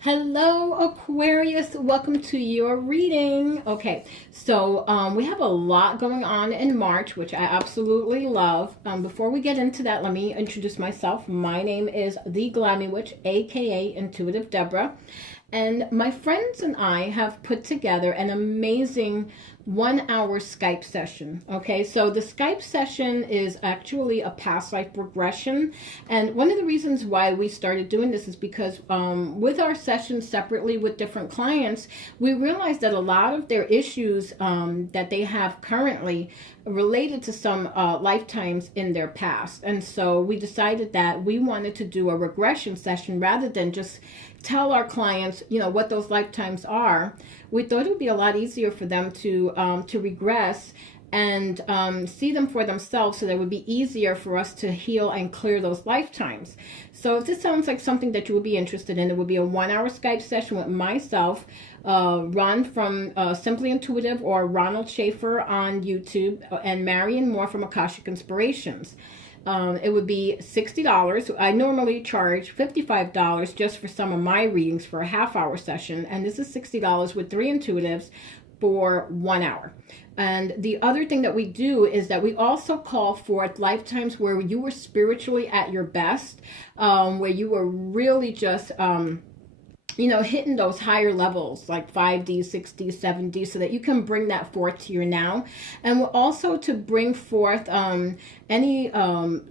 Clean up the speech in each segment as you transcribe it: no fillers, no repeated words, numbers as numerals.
Hello, Aquarius. Welcome to your reading. Okay, so we have a lot going on in March, which I absolutely love. Before we get into that, let me introduce myself. My name is The Glammy Witch, aka Intuitive Deborah. And my friends and I have put together an amazing 1 hour Skype session. Okay, so the Skype session is actually a past life regression. And one of the reasons why we started doing this is because with our sessions separately with different clients, we realized that a lot of their issues that they have currently related to some lifetimes in their past. And so we decided that we wanted to do a regression session rather than just tell our clients, what those lifetimes are. We thought it would be a lot easier for them to regress and see them for themselves, so that it would be easier for us to heal and clear those lifetimes. So if this sounds like something that you would be interested in, it would be a 1 hour Skype session with myself, Ron from Simply Intuitive, or Ronald Schaefer on YouTube, and Marion Moore from Akashic Inspirations. It would be $60. I normally charge $55 just for some of my readings for a half-hour session, and this is $60 with 3 intuitives for 1 hour. And the other thing that we do is that we also call forth lifetimes where you were spiritually at your best, where you were really just hitting those higher levels like 5D, 6D, 7D, so that you can bring that forth to your now. And also to bring forth any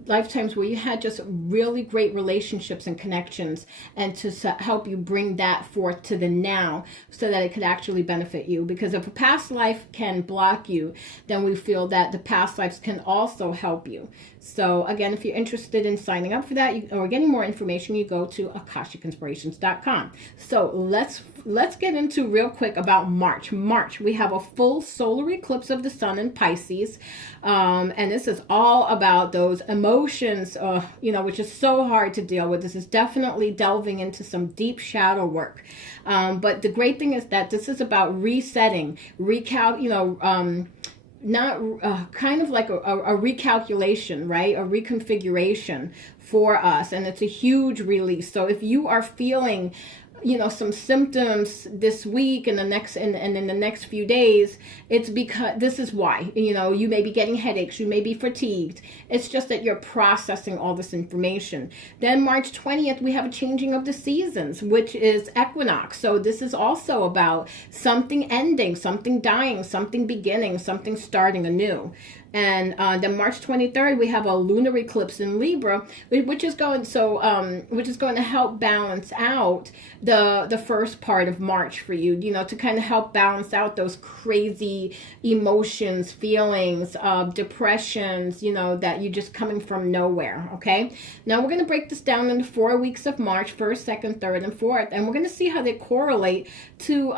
lifetimes where you had just really great relationships and connections, and to help you bring that forth to the now so that it could actually benefit you. Because if a past life can block you, then we feel that the past lives can also help you. So again, if you're interested in signing up for that or getting more information, you go to akashicinspirations.com. So let's get into real quick about March. March, we have a full solar eclipse of the sun in Pisces. And this is all about those emotions, which is so hard to deal with. This is definitely delving into some deep shadow work. But the great thing is that this is about resetting, not kind of like a recalculation, right? A reconfiguration for us. And it's a huge release. So if you are feeling some symptoms this week and in the next few days, it's because this is why. You may be getting headaches, you may be fatigued. It's just that you're processing all this information. Then March 20th, we have a changing of the seasons, which is equinox. So this is also about something ending, something dying, something beginning, something starting anew. And then March 23rd, we have a lunar eclipse in Libra, which is going to help balance out the first part of March for you, to kind of help balance out those crazy emotions, feelings, depressions, that you're just coming from nowhere. Okay. Now we're going to break this down into 4 weeks of March, 1st, 2nd, 3rd, and 4th, and we're going to see how they correlate to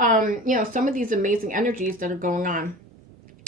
some of these amazing energies that are going on.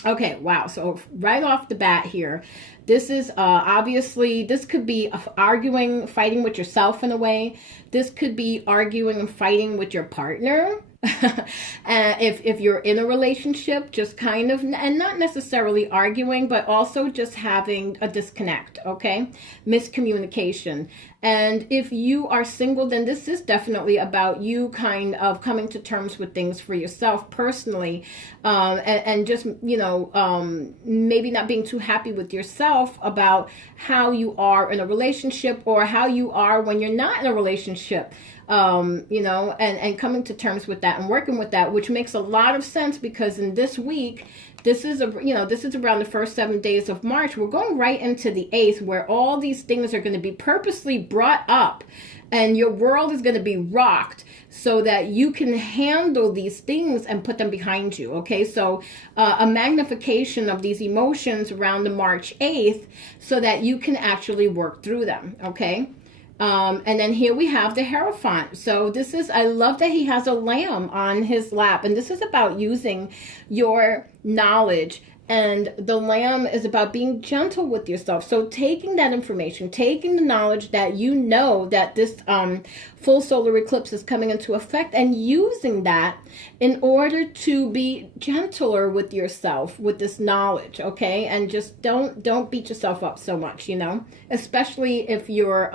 Okay, wow. So right off the bat here, this is obviously, this could be arguing, fighting with yourself in a way. This could be arguing and fighting with your partner. If you're in a relationship, just kind of, and not necessarily arguing, but also just having a disconnect, okay? Miscommunication. And if you are single, then this is definitely about you kind of coming to terms with things for yourself personally, and just, maybe not being too happy with yourself about how you are in a relationship, or how you are when you're not in a relationship. And coming to terms with that and working with that, which makes a lot of sense, because in this week, this is around the first 7 days of March. We're going right into the 8th, where all these things are going to be purposely brought up, and your world is going to be rocked so that you can handle these things and put them behind you. Okay, so a magnification of these emotions around the March 8th, so that you can actually work through them. Okay. And then here we have the Hierophant. So this is, I love that he has a lamb on his lap. And this is about using your knowledge. And the lamb is about being gentle with yourself. So taking that information, taking the knowledge that that this full solar eclipse is coming into effect, and using that in order to be gentler with yourself with this knowledge, okay? And just don't beat yourself up so much, especially if you're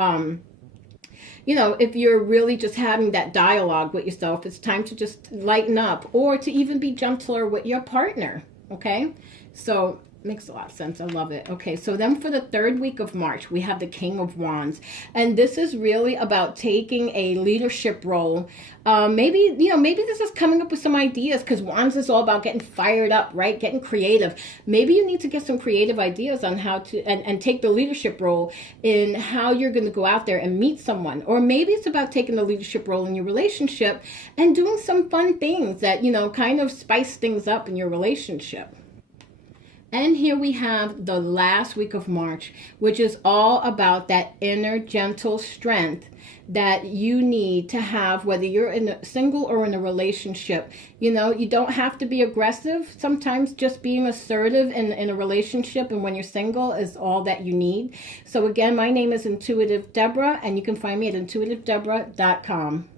you know, if you're really just having that dialogue with yourself, it's time to just lighten up, or to even be gentler with your partner. Okay, so makes a lot of sense. I love it. Okay, so then for the third week of March, we have the King of Wands. And this is really about taking a leadership role. Maybe, you know, maybe this is coming up with some ideas, because Wands is all about getting fired up, right? Getting creative. Maybe you need to get some creative ideas on how to, and take the leadership role in how you're going to go out there and meet someone. Or maybe it's about taking the leadership role in your relationship and doing some fun things that, you know, kind of spice things up in your relationship. And here we have the last week of March, which is all about that inner gentle strength that you need to have, whether you're in a single or in a relationship. You know, you don't have to be aggressive. Sometimes just being assertive in a relationship and when you're single is all that you need. So again, my name is Intuitive Deborah, and you can find me at intuitivedeborah.com.